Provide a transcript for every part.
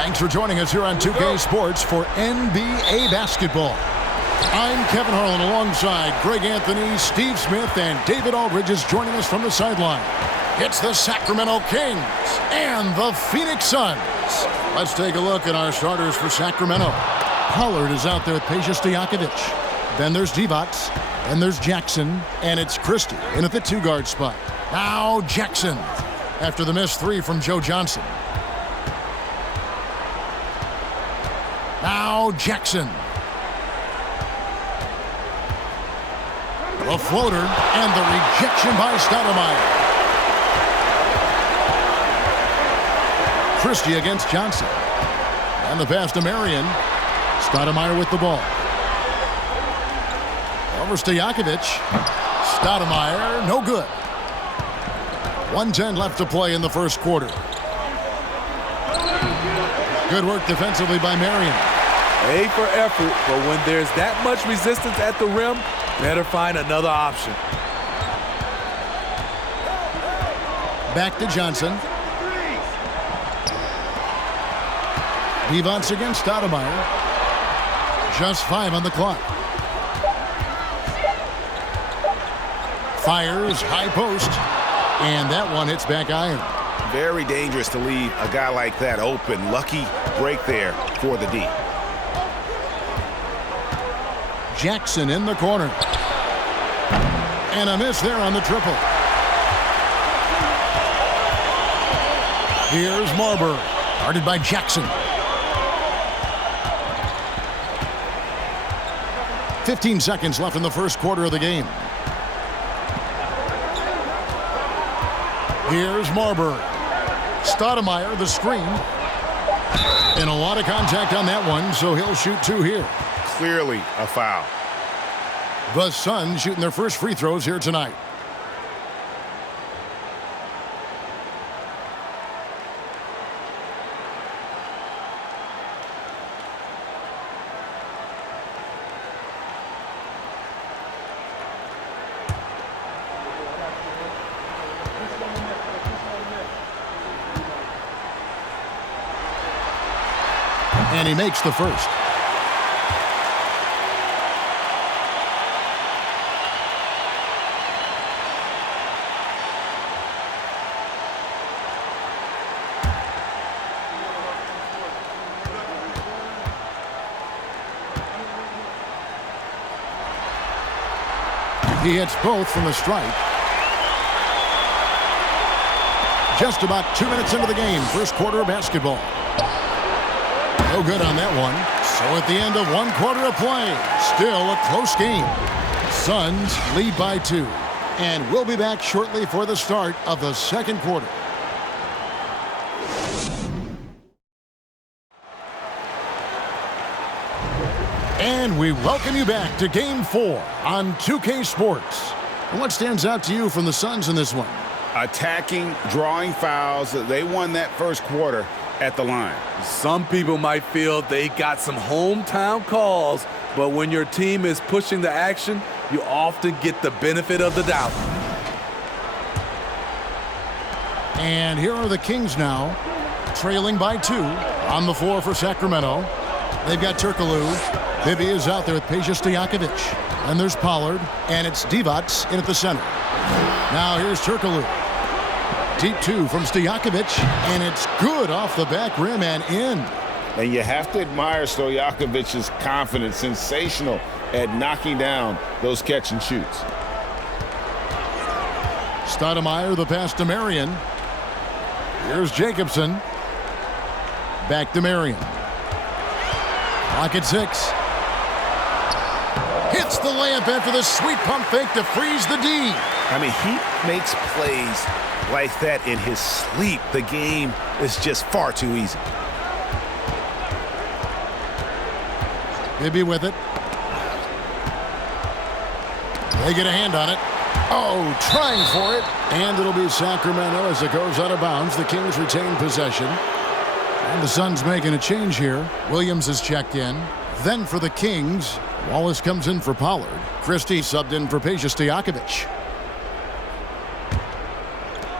Thanks for joining us here on 2K Sports for NBA basketball. I'm Kevin Harlan alongside Greg Anthony, Steve Smith, and David Aldridge is joining us from the sideline. It's the Sacramento Kings and the Phoenix Suns. Let's take a look at our starters for Sacramento. Pollard is out there with Peja Stojakovic. Then there's Divac. And there's Jackson. And it's Christie in at the two-guard spot. Now Jackson after the missed three from Joe Johnson. Now Jackson. The floater and the rejection by Stoudemire. Christie against Johnson. And the pass to Marion. Stoudemire with the ball. Over Stojakovic. Stoudemire, no good. 1:10 left to play in the first quarter. Good work defensively by Marion. A for effort, but when there's that much resistance at the rim, better find another option. Back to Johnson. Divac against Stoudemire. Just 5 on the clock. Fires, high post. And that one hits back iron. Very dangerous to leave a guy like that open. Lucky break there for the D. Jackson in the corner. And a miss there on the triple. Here's Marbury. Guarded by Jackson. 15 seconds left in the first quarter of the game. Here's Marbury. Stoudemire, the screen. And a lot of contact on that one, so he'll shoot 2 here. Clearly a foul. The Suns shooting their first free throws here tonight. And he makes the first. He hits both from the stripe. Just about 2 minutes into the game, first quarter of basketball. No good on that one. So at the end of 1 quarter of play, still a close game. Suns lead by 2. And we'll be back shortly for the start of the second quarter. And we welcome you back to Game 4 on 2K Sports. And what stands out to you from the Suns in this one? Attacking, drawing fouls. They won that first quarter at the line. Some people might feel they got some hometown calls, but when your team is pushing the action, you often get the benefit of the doubt. And here are the Kings now, trailing by 2 on the floor for Sacramento. They've got Turkoglu. Bibby is out there with Peja Stojakovic. And there's Pollard, and it's Divac in at the center. Now here's Turkoglu. Deep 2 from Stojakovic, and it's good off the back rim and in. And you have to admire Stojakovic's confidence. Sensational at knocking down those catch and shoots. Stoudemire, the pass to Marion. Here's Jacobson. Back to Marion. Clock at 6. Hits the layup after the sweet pump fake to freeze the D. I mean, he makes plays like that in his sleep. The game is just far too easy. Bibby with it. They get a hand on it. Oh, trying for it. And it'll be Sacramento as it goes out of bounds. The Kings retain possession. And the Suns making a change here. Williams is checked in. Then for the Kings, Wallace comes in for Pollard. Christie subbed in for Peja Stojakovic.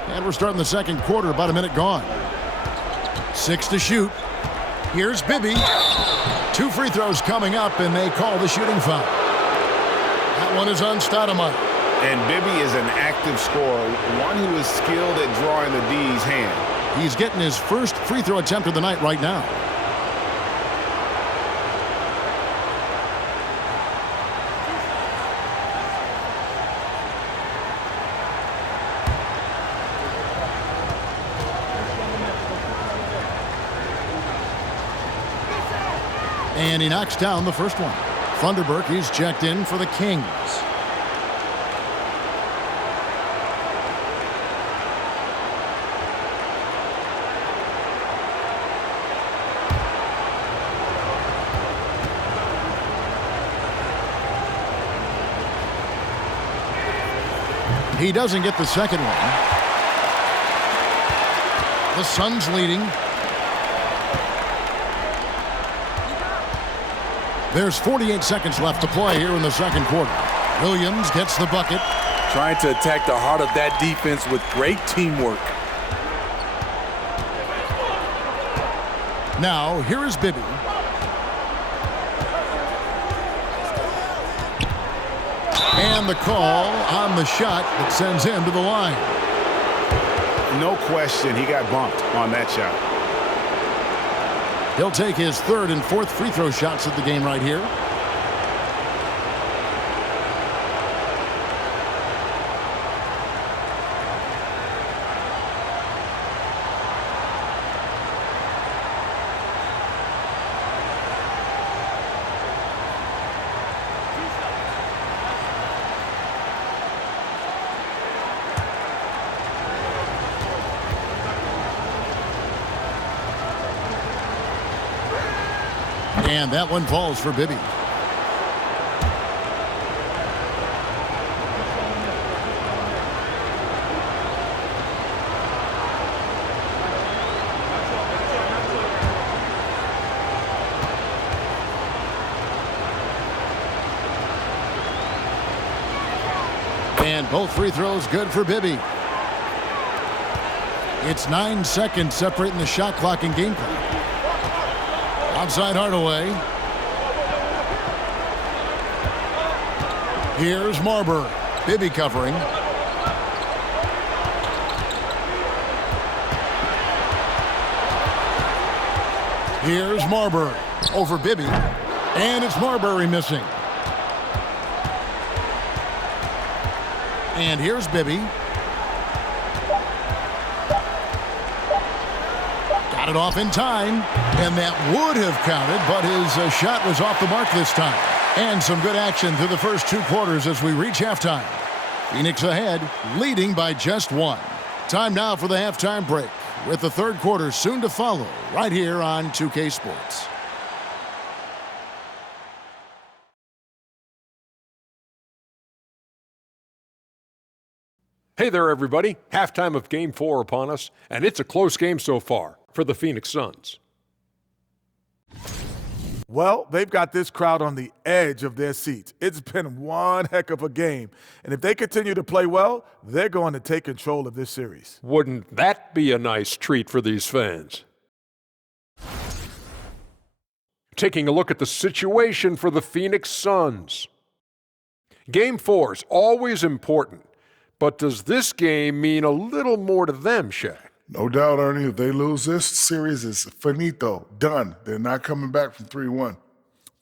And we're starting the second quarter, about a minute gone. 6 to shoot. Here's Bibby. 2 free throws coming up, and they call the shooting foul. That one is on Stoudemire. And Bibby is an active scorer, one who is skilled at drawing the D's hand. He's getting his first free throw attempt of the night right now. And he knocks down the first one. Funderburk is checked in for the Kings. He doesn't get the second one. The Suns leading. There's 48 seconds left to play here in the second quarter. Williams gets the bucket. Trying to attack the heart of that defense with great teamwork. Now, here is Bibby. And the call on the shot that sends him to the line. No question, he got bumped on that shot. He'll take his third and fourth free throw shots of the game right here. And that one falls for Bibby. And both free throws good for Bibby. It's 9 seconds separating the shot clock and game clock. Outside Hardaway. Here's Marbury. Bibby covering. Here's Marbury over Bibby. And it's Marbury missing. And here's Bibby. Got it off in time, and that would have counted, but his shot was off the mark this time. And some good action through the first 2 quarters as we reach halftime. Phoenix ahead, leading by just 1. Time now for the halftime break, with the third quarter soon to follow, right here on 2K Sports. Hey there, everybody. Halftime of Game 4 upon us, and it's a close game so far for the Phoenix Suns. Well, they've got this crowd on the edge of their seats. It's been one heck of a game. And if they continue to play well, they're going to take control of this series. Wouldn't that be a nice treat for these fans? Taking a look at the situation for the Phoenix Suns. Game 4 is always important, but does this game mean a little more to them, Shaq? No doubt, Ernie. If they lose this series, it's finito, done. They're not coming back from 3-1.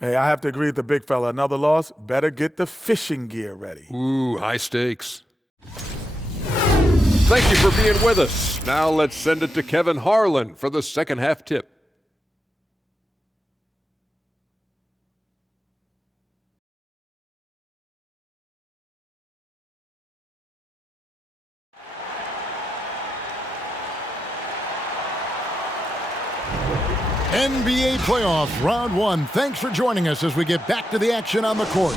Hey, I have to agree with the big fella. Another loss, better get the fishing gear ready. Ooh, high stakes. Thank you for being with us. Now let's send it to Kevin Harlan for the second half tip. NBA playoffs, round 1. Thanks for joining us as we get back to the action on the court.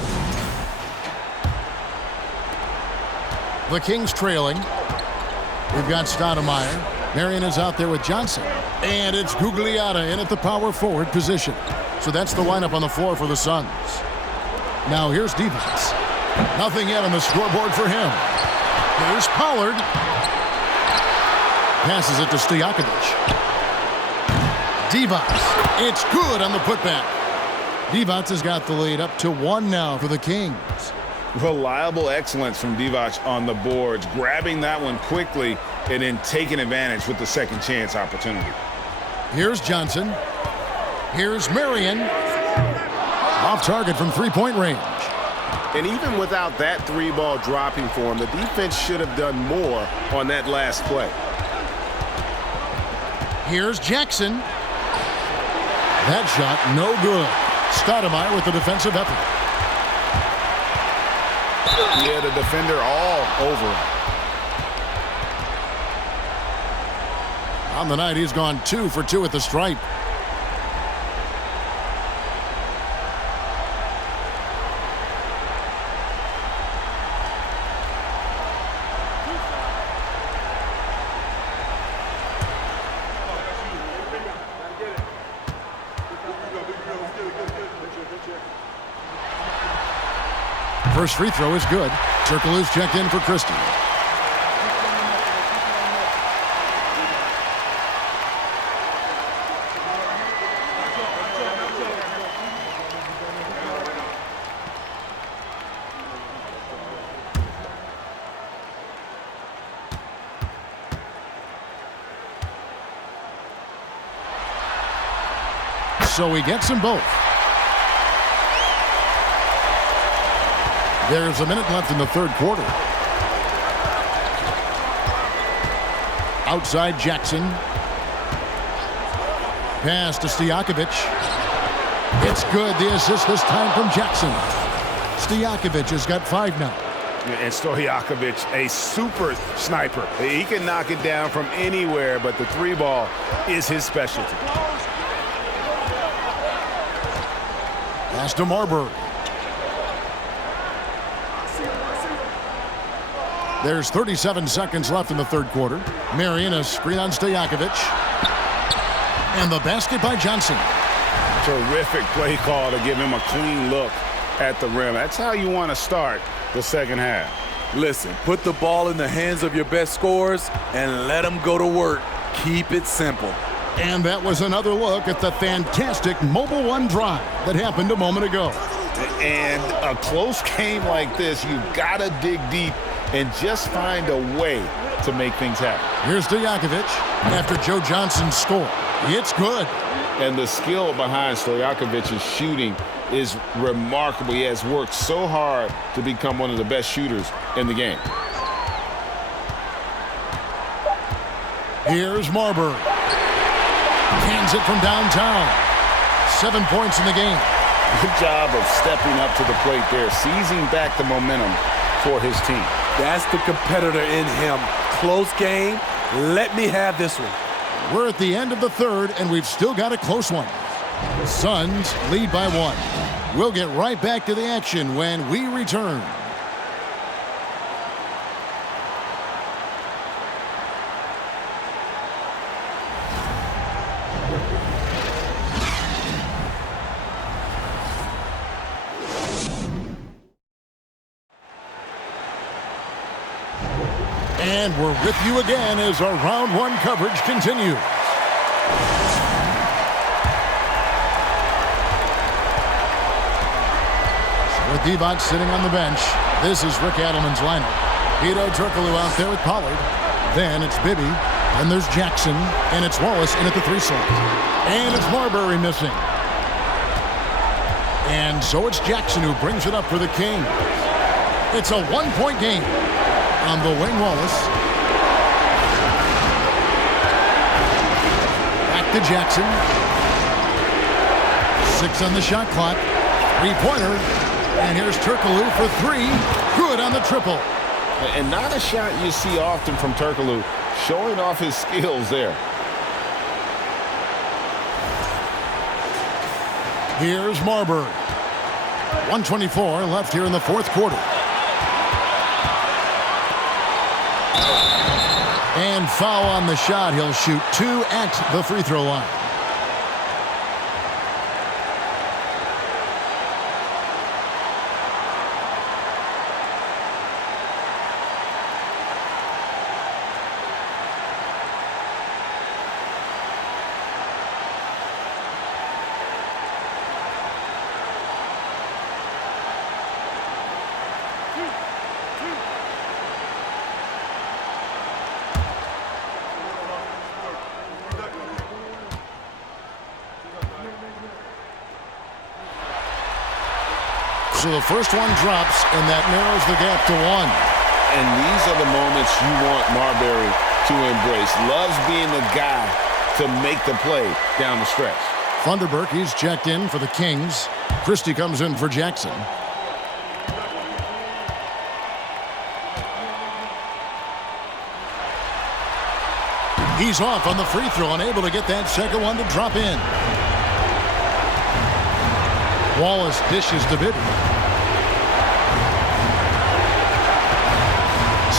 The Kings trailing. We've got Stoudemire. Marion is out there with Johnson. And it's Gugliotta in at the power forward position. So that's the lineup on the floor for the Suns. Now here's defense. Nothing yet on the scoreboard for him. Here's Pollard. Passes it to Stojakovic. Divac. It's good on the putback. Divac has got the lead up to 1 now for the Kings. Reliable excellence from Divac on the boards, grabbing that one quickly and then taking advantage with the second chance opportunity. Here's Johnson. Here's Marion. Off target from three-point range. And even without that three-ball dropping for him, the defense should have done more on that last play. Here's Jackson. That shot, no good. Stoudemire with the defensive effort. Yeah, the defender all over him. On the night, he's gone 2 for 2 at the stripe. First free throw is good. Turkoglu's checked in for Christie. So he gets them both. There's a minute left in the third quarter. Outside Jackson. Pass to Stojakovic. It's good. The assist this time from Jackson. Stojakovic has got 5 now. And Stojakovic, a super sniper. He can knock it down from anywhere, but the three ball is his specialty. Pass to Marbury. There's 37 seconds left in the third quarter. Marion, a screen on Stojakovic. And the basket by Johnson. Terrific play call to give him a clean look at the rim. That's how you want to start the second half. Listen, put the ball in the hands of your best scorers and let them go to work. Keep it simple. And that was another look at the fantastic Mobile One drive that happened a moment ago. And a close game like this, you've got to dig deep and just find a way to make things happen. Here's Stojakovic after Joe Johnson's score. It's good. And the skill behind Stojakovic's shooting is remarkable. He has worked so hard to become one of the best shooters in the game. Here's Marbury. Hands it from downtown. 7 points in the game. Good job of stepping up to the plate there, seizing back the momentum for his team. That's the competitor in him. Close game. Let me have this one. We're at the end of the third, and we've still got a close one. The Suns lead by 1. We'll get right back to the action when we return. And we're with you again as our round 1 coverage continues. So with Divac sitting on the bench, this is Rick Adelman's lineup. Peja Stojakovic out there with Pollard. Then it's Bibby. Then there's Jackson. And it's Wallace in at the 3 slot. And it's Marbury missing. And so it's Jackson who brings it up for the Kings. It's a 1-point game. On the wing, Wallace. Back to Jackson. 6 on the shot clock. 3-pointer. And here's Turkoglu for 3. Good on the triple. And not a shot you see often from Turkoglu, showing off his skills there. Here's Marbury. 1:24 left here in the fourth quarter. And foul on the shot. He'll shoot 2 at the free throw line. So the first one drops, and that narrows the gap to 1. And these are the moments you want Marbury to embrace. Loves being the guy to make the play down the stretch. Thunderberg, he's checked in for the Kings. Christie comes in for Jackson. He's off on the free throw, unable to get that second one to drop in. Wallace dishes to Bibby.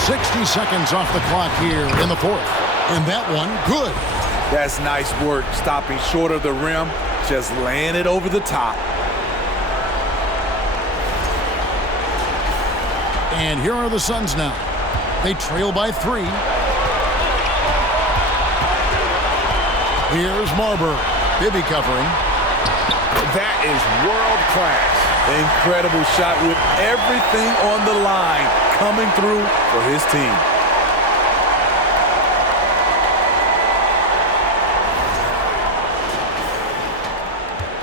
60 seconds off the clock here in the fourth. And that one, good. That's nice work, stopping short of the rim, just laying it over the top. And here are the Suns now. They trail by 3. Here's Marbury. Bibby covering. That is world class. Incredible shot with everything on the line, coming through for his team.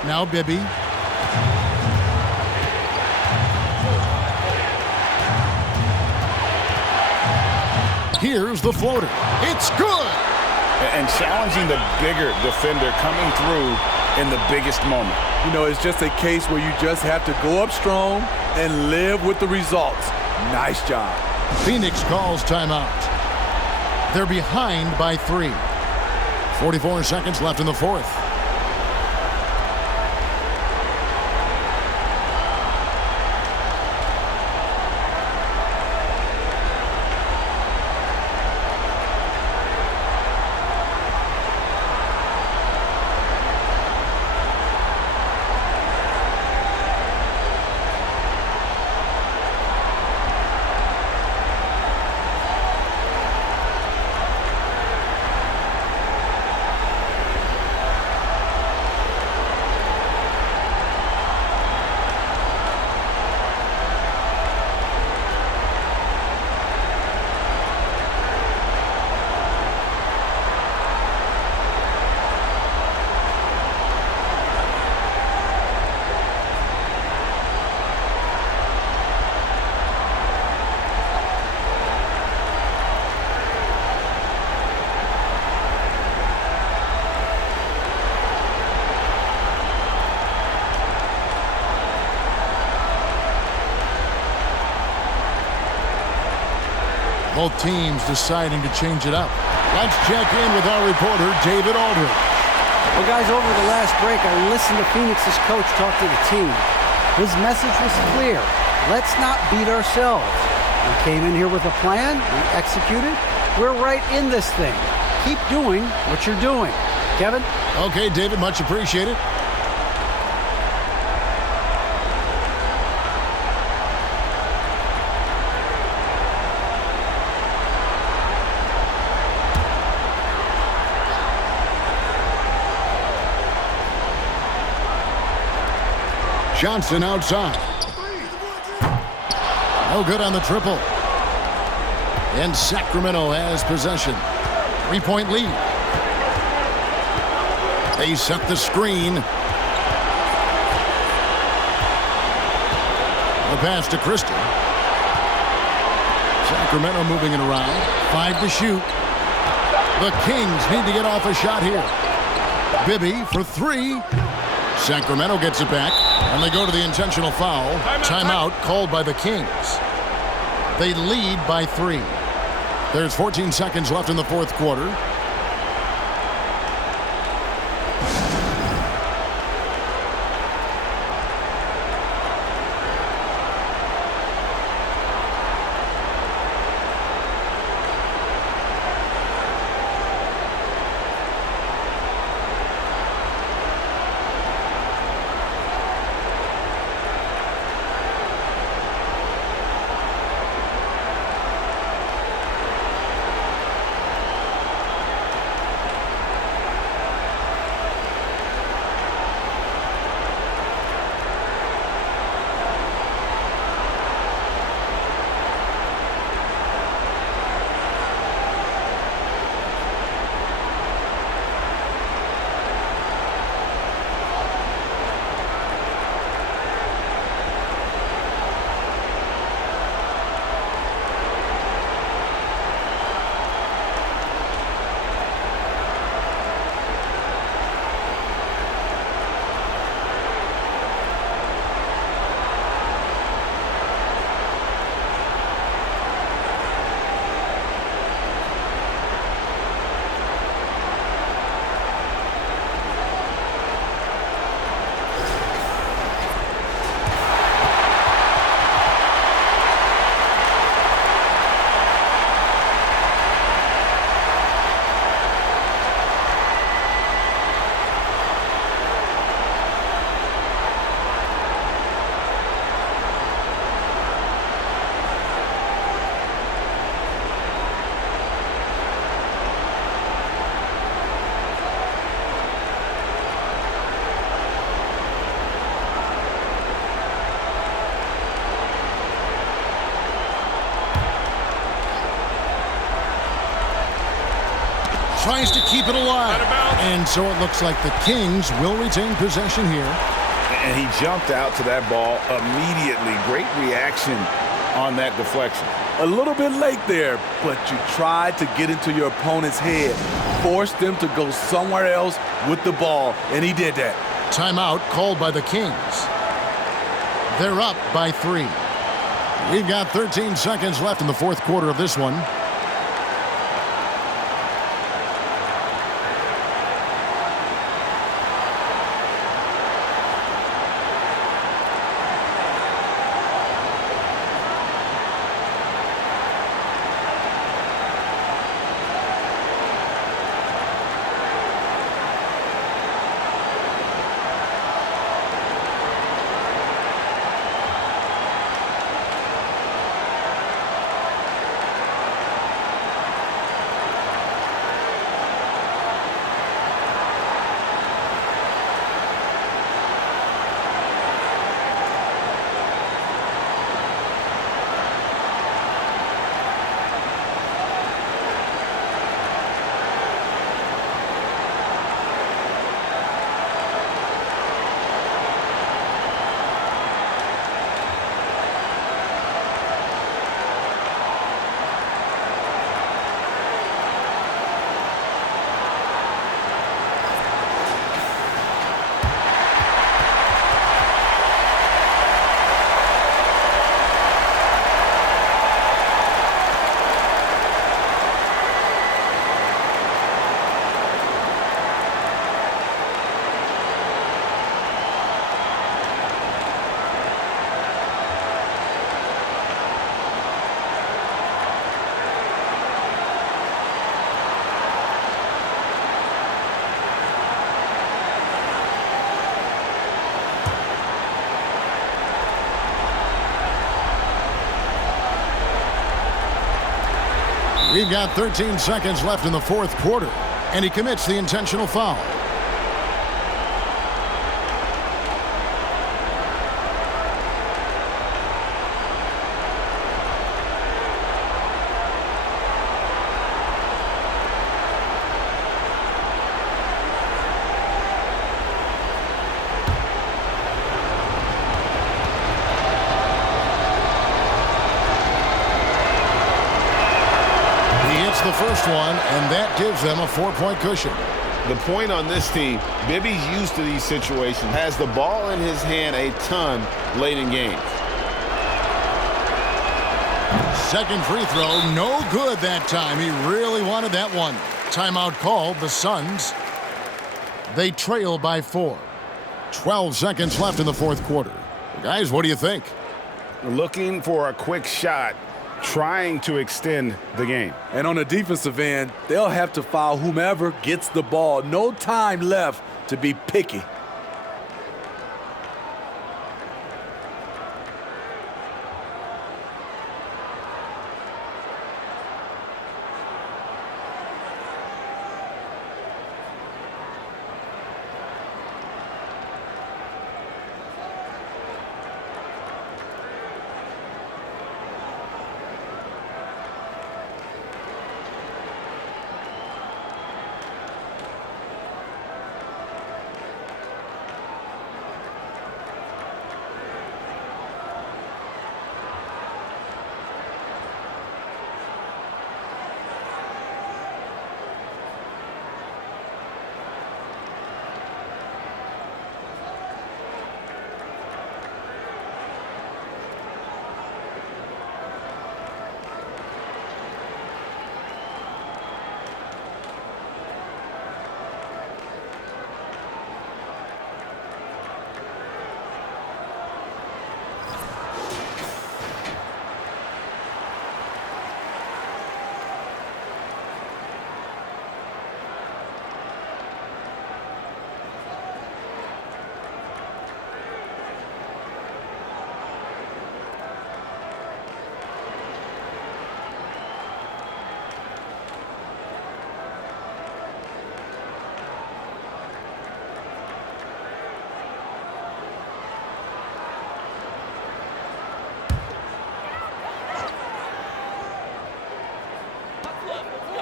Now Bibby. Here's the floater. It's good! And challenging the bigger defender coming through in the biggest moment. You know, it's just a case where you just have to go up strong and live with the results. Nice job. Phoenix calls timeout. They're behind by 3. 44 seconds left in the fourth. Both teams deciding to change it up. Let's check in with our reporter, David Aldridge. Well, guys, over the last break, I listened to Phoenix's coach talk to the team. His message was clear. Let's not beat ourselves. We came in here with a plan. We executed. We're right in this thing. Keep doing what you're doing. Kevin? Okay, David, much appreciated. Johnson outside. No good on the triple. And Sacramento has possession. 3-point lead. They set the screen. The pass to Christie. Sacramento moving it around. 5 to shoot. The Kings need to get off a shot here. Bibby for 3. Sacramento gets it back, and they go to the intentional foul. Timeout called by the Kings. They lead by 3. There's 14 seconds left in the fourth quarter. Tries to keep it alive. And so it looks like the Kings will retain possession here. And he jumped out to that ball immediately. Great reaction on that deflection. A little bit late there, but you tried to get into your opponent's head. Forced them to go somewhere else with the ball, and he did that. Timeout called by the Kings. They're up by 3. We've got 13 seconds left in the fourth quarter of this one. We've got 13 seconds left in the fourth quarter, and he commits the intentional foul. The first one, and that gives them a 4-point cushion. The point on this team, Bibby's used to these situations, has the ball in his hand a ton late in games. Second free throw, no good that time. He really wanted that one. Timeout called, the Suns. They trail by 4. 12 seconds left in the fourth quarter. Guys, what do you think? Looking for a quick shot, trying to extend the game. And on the defensive end, they'll have to foul whomever gets the ball. No time left to be picky.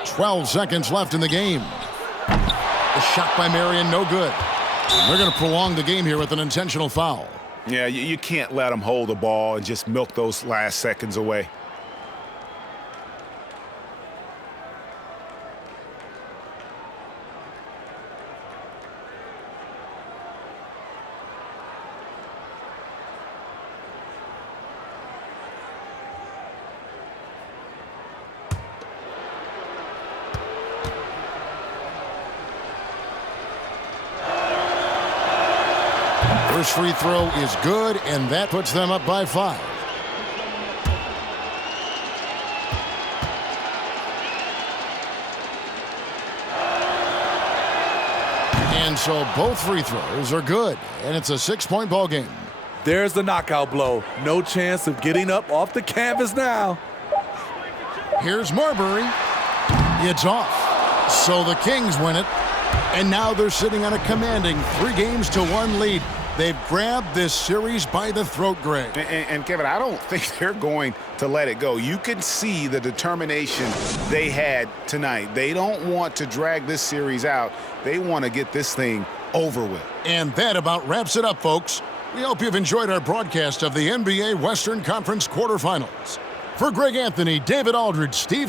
12 seconds left in the game. The shot by Marion, no good. They're going to prolong the game here with an intentional foul. Yeah, you can't let them hold the ball and just milk those last seconds away. First free throw is good, and that puts them up by 5. And so both free throws are good, and it's a 6-point ball game. There's the knockout blow. No chance of getting up off the canvas now. Here's Marbury. It's off. So the Kings win it, and now they're sitting on a commanding 3-1 lead. They've grabbed this series by the throat, Greg. And Kevin, I don't think they're going to let it go. You can see the determination they had tonight. They don't want to drag this series out. They want to get this thing over with. And that about wraps it up, folks. We hope you've enjoyed our broadcast of the NBA Western Conference quarterfinals. For Greg Anthony, David Aldridge, Steve